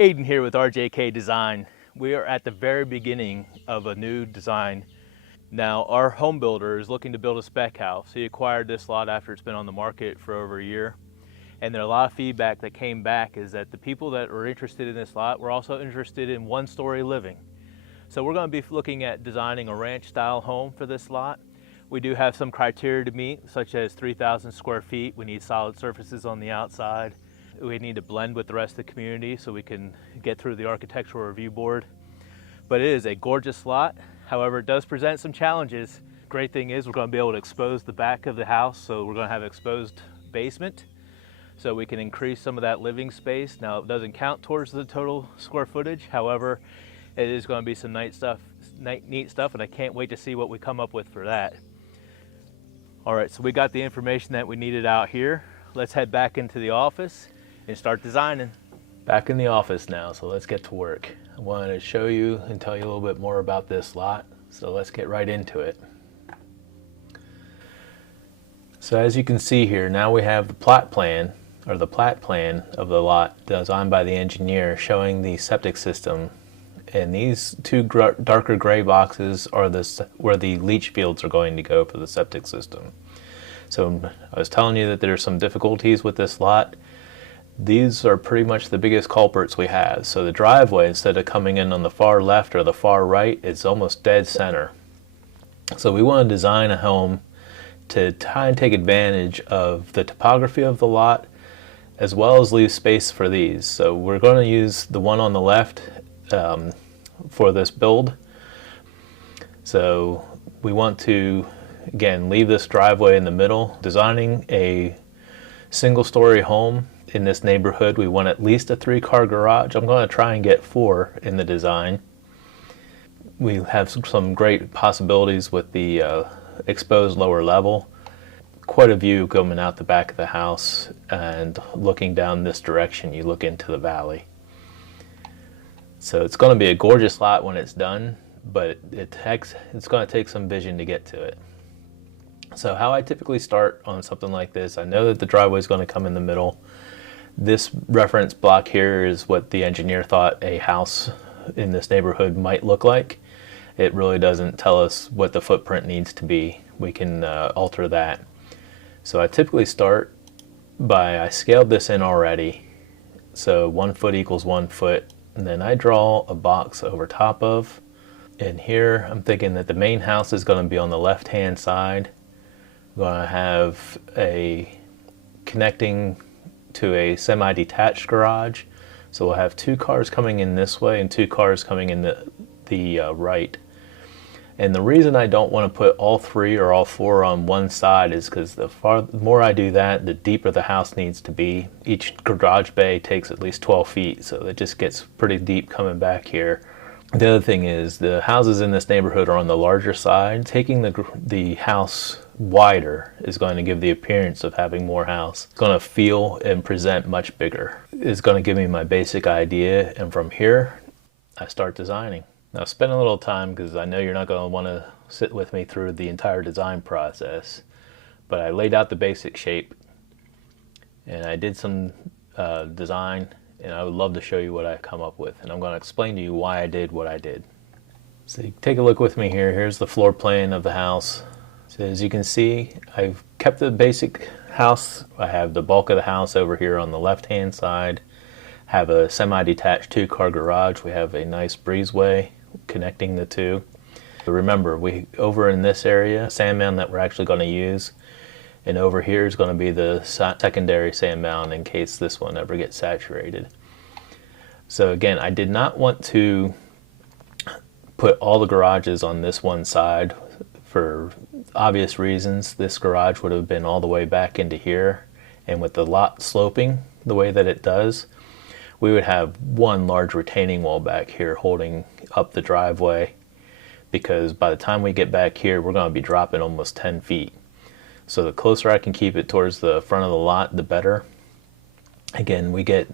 Adin here with RJK Design. We are at the very beginning of a new design. Now, our home builder is looking to build a spec house. He acquired this lot after it's been on the market for over a year. And there are a lot of feedback that came back is that the people that were interested in this lot were also interested in one-story living. So we're going to be looking at designing a ranch-style home for this lot. We do have some criteria to meet, such as 3,000 square feet. We need solid surfaces on the outside. We need to blend with the rest of the community so we can get through the architectural review board. But it is a gorgeous lot. However, it does present some challenges. Great thing is we're going to be able to expose the back of the house, so we're going to have exposed basement so we can increase some of that living space. Now, it doesn't count towards the total square footage. However, it is going to be some neat stuff, and I can't wait to see what we come up with for that. All right, so we got the information that we needed out here. Let's head back into the office and start designing. Back in the office now, so let's get to work. I wanted to show you and tell you a little bit more about this lot, so let's get right into it. So as you can see here, now we have the plot plan, or the plat plan of the lot designed by the engineer showing the septic system. And these two darker gray boxes are where the leach fields are going to go for the septic system. So I was telling you that there's some difficulties with this lot. These are pretty much the biggest culprits we have. So the driveway, instead of coming in on the far left or the far right, it's almost dead center. So we want to design a home to try and take advantage of the topography of the lot, as well as leave space for these. So we're going to use the one on the left for this build. So we want to, again, leave this driveway in the middle. Designing a single-story home in this neighborhood, we want at least a 3-car garage. I'm going to try and get 4 in the design. We have some great possibilities with the exposed lower level. Quite a view coming out the back of the house, and looking down this direction, you look into the valley. So it's going to be a gorgeous lot when it's done, but it's going to take some vision to get to it. So how I typically start on something like this, I know that the driveway is going to come in the middle. This reference block here is what the engineer thought a house in this neighborhood might look like. It really doesn't tell us what the footprint needs to be. We can alter that. So I typically start by, I scaled this in already. So 1 foot equals 1 foot. And then I draw a box over top of. And here I'm thinking that the main house is going to be on the left-hand side. I'm going to have a connecting to a semi-detached garage. So we'll have 2 cars coming in this way and 2 cars coming in the right. And the reason I don't want to put all 3 or all 4 on one side is because the more I do that, the deeper the house needs to be. Each garage bay takes at least 12 feet, so it just gets pretty deep coming back here. The other thing is the houses in this neighborhood are on the larger side. Taking the house wider is going to give the appearance of having more house. It's going to feel and present much bigger. It's going to give me my basic idea, and from here I start designing. Now spend a little time, because I know you're not going to want to sit with me through the entire design process, but I laid out the basic shape and I did some design, and I would love to show you what I come up with, and I'm going to explain to you why I did what I did. So you take a look with me here. Here's the floor plan of the house. So as you can see, I've kept the basic house. I have the bulk of the house over here on the left hand side, have a semi-detached 2-car garage. We have a nice breezeway connecting the two. But remember, we over in this area, sand mound that we're actually going to use, and over here is going to be the secondary sand mound in case this one ever gets saturated. So again, I did not want to put all the garages on this one side for obvious reasons. This garage would have been all the way back into here, and with the lot sloping the way that it does, we would have one large retaining wall back here holding up the driveway, because by the time we get back here, we're going to be dropping almost 10 feet. So the closer I can keep it towards the front of the lot, the better. Again, we get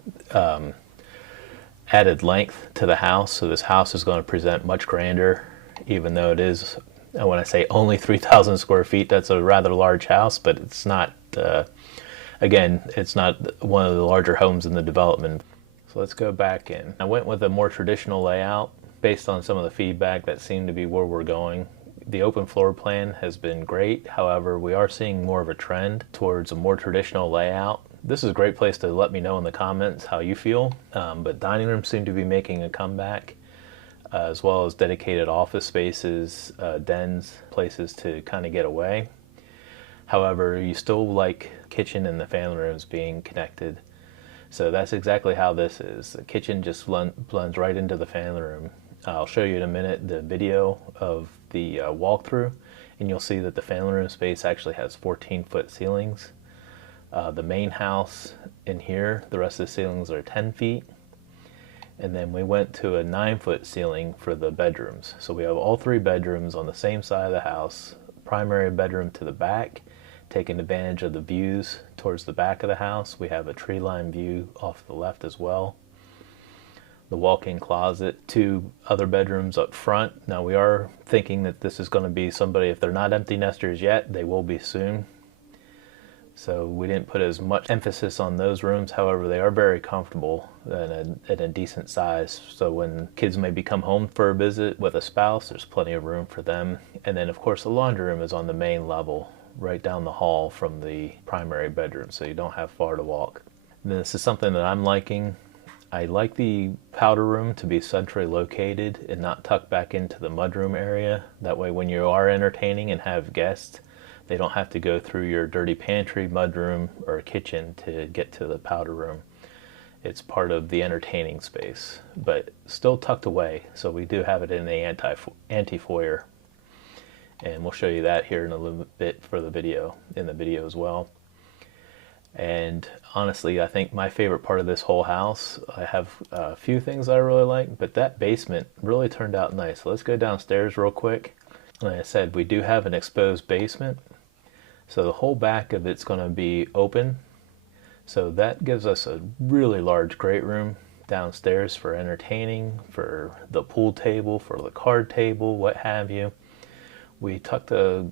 added length to the house, so this house is going to present much grander, even though it is, when I say only 3,000 square feet, that's a rather large house, but it's not, again, it's not one of the larger homes in the development. So So let's go back in. I went with a more traditional layout based on some of the feedback that seemed to be where we're going. The open floor plan has been great. However, we are seeing more of a trend towards a more traditional layout. This is a great place to let me know in the comments how you feel. But dining rooms seem to be making a comeback, as well as dedicated office spaces, dens, places to kind of get away. However, you still like kitchen and the family rooms being connected. So that's exactly how this is. The kitchen just blends right into the family room. I'll show you in a minute the video of the walkthrough, and you'll see that the family room space actually has 14-foot ceilings. The main house in here, the rest of the ceilings are 10 feet. And then we went to a 9-foot ceiling for the bedrooms. So we have all 3 bedrooms on the same side of the house. Primary bedroom to the back, taking advantage of the views towards the back of the house. We have a tree line view off the left as well. The walk-in closet, 2 other bedrooms up front. Now we are thinking that this is going to be somebody, if they're not empty nesters yet, they will be soon. So we didn't put as much emphasis on those rooms. However, they are very comfortable and a decent size. So when kids maybe come home for a visit with a spouse, there's plenty of room for them. And then of course the laundry room is on the main level, right down the hall from the primary bedroom. So you don't have far to walk. And this is something that I'm liking. I like the powder room to be centrally located and not tucked back into the mudroom area. That way when you are entertaining and have guests, they don't have to go through your dirty pantry, mudroom, or kitchen to get to the powder room. It's part of the entertaining space, but still tucked away. So we do have it in the anti-foyer. And we'll show you that here in a little bit for the video, in the video as well. And honestly, I think my favorite part of this whole house, I have a few things I really like, but that basement really turned out nice. So let's go downstairs real quick. Like I said, we do have an exposed basement. So the whole back of it's going to be open. So that gives us a really large great room downstairs for entertaining, for the pool table, for the card table, what have you. We tucked a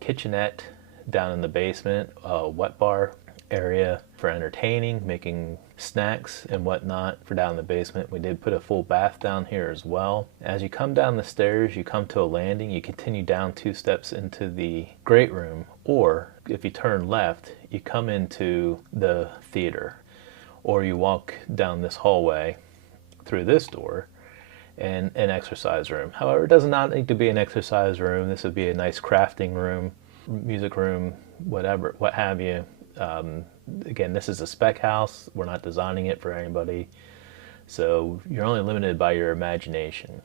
kitchenette down in the basement, a wet bar area for entertaining, making snacks and whatnot for down in the basement. We did put a full bath down here as well. As you come down the stairs, you come to a landing, you continue down 2 steps into the great room, or if you turn left, you come into the theater, or you walk down this hallway through this door and an exercise room. However, it does not need to be an exercise room. This would be a nice crafting room, music room, whatever, what have you. Again, this is a spec house. We're not designing it for anybody. So you're only limited by your imagination.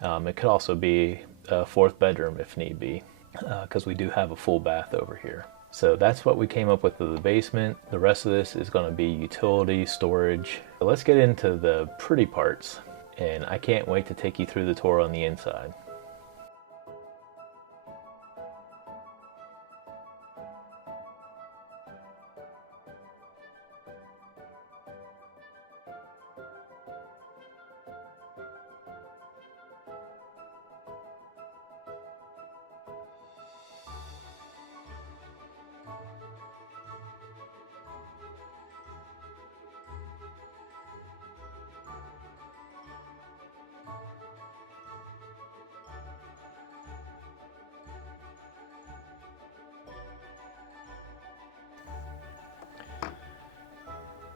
It could also be a 4th bedroom if need be, because we do have a full bath over here. So that's what we came up with for the basement. The rest of this is going to be utility, storage. So let's get into the pretty parts. And I can't wait to take you through the tour on the inside.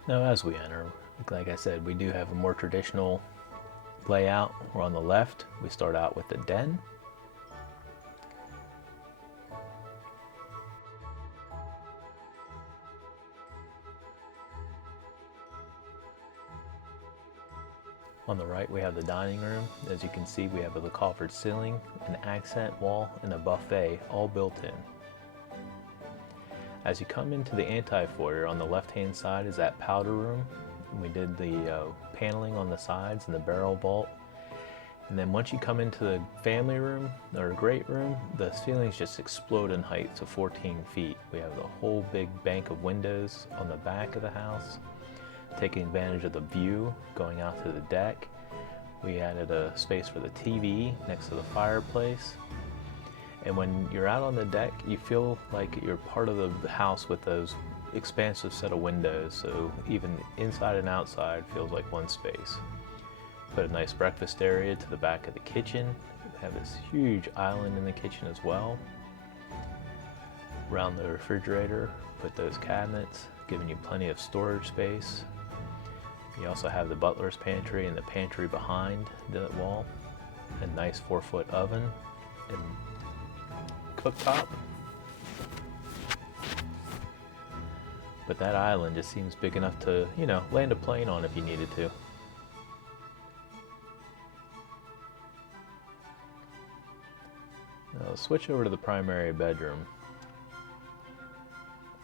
Now as we enter, like I said, we do have a more traditional layout. We're on the left. We start out with the den. On the right we have the dining room. As you can see, we have the coffered ceiling, an accent wall, and a buffet all built in. As you come into the anti-foyer, on the left-hand side is that powder room. We did the paneling on the sides and the barrel vault. And then once you come into the family room, or great room, the ceilings just explode in height to 14 feet. We have the whole big bank of windows on the back of the house, taking advantage of the view going out to the deck. We added a space for the TV next to the fireplace. And when you're out on the deck, you feel like you're part of the house with those expansive set of windows, so even inside and outside feels like one space. Put a nice breakfast area to the back of the kitchen. We have this huge island in the kitchen as well. Around the refrigerator, put those cabinets, giving you plenty of storage space. You also have the butler's pantry and the pantry behind the wall. A nice 4-foot oven and cooktop. But that island just seems big enough to, you know, land a plane on if you needed to. Now let's switch over to the primary bedroom.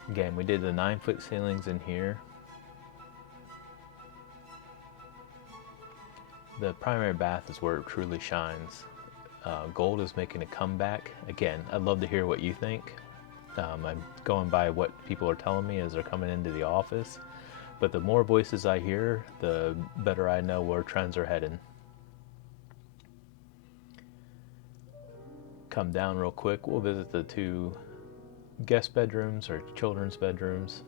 Again, we did the 9-foot ceilings in here. The primary bath is where it truly shines. Gold is making a comeback. Again, I'd love to hear what you think. I'm going by what people are telling me as they're coming into the office. But the more voices I hear, the better I know where trends are heading. Come down real quick. We'll visit the 2 guest bedrooms or children's bedrooms.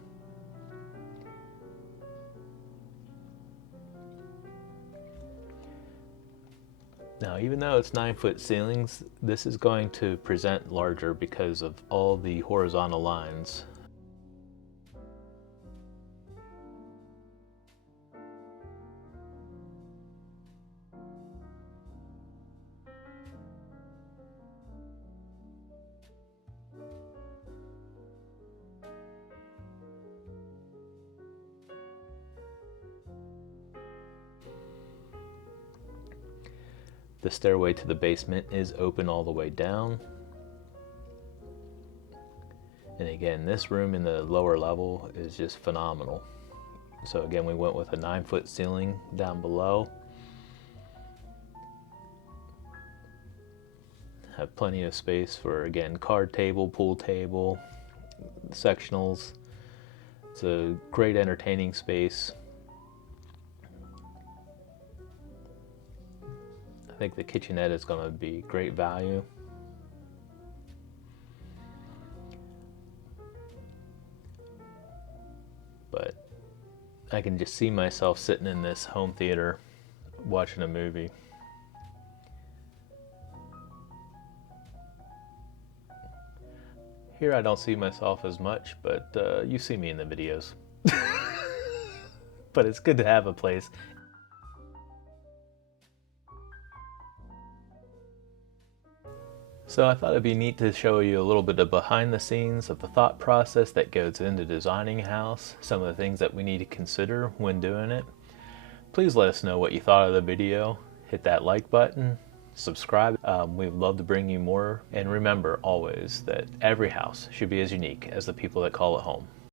Now, even though it's 9-foot ceilings, this is going to present larger because of all the horizontal lines. The stairway to the basement is open all the way down. And again, this room in the lower level is just phenomenal. So again, we went with a 9-foot ceiling down below. Have plenty of space for, again, card table, pool table, sectionals. It's a great entertaining space. I think the kitchenette is going to be great value. But I can just see myself sitting in this home theater watching a movie. Here I don't see myself as much, but you see me in the videos. But it's good to have a place. So I thought it'd be neat to show you a little bit of behind the scenes of the thought process that goes into designing a house, some of the things that we need to consider when doing it. Please let us know what you thought of the video. Hit that like button, subscribe. We'd love to bring you more. And remember always that every house should be as unique as the people that call it home.